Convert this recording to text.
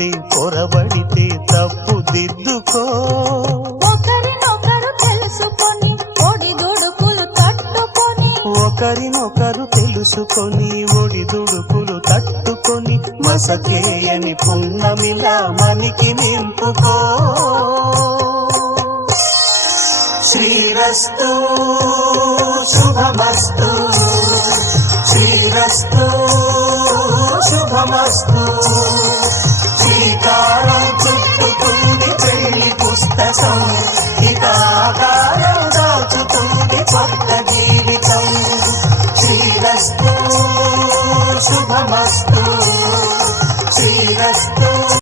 పొరబడితే పొరబడితే తప్పు దిద్దుకో. ఒకరినొకరు తెలుసుకొని ఒడిదుడుకులు తట్టుకొని, ఒకరినొకరు తెలుసుకొని ఒడిదుడుకులు తట్టుకొని మసకేయని పున్నమిలా మనికి నింపుకో. శ్రీరస్తు శుభమస్తు, శ్రీరస్తు శుభమస్తు.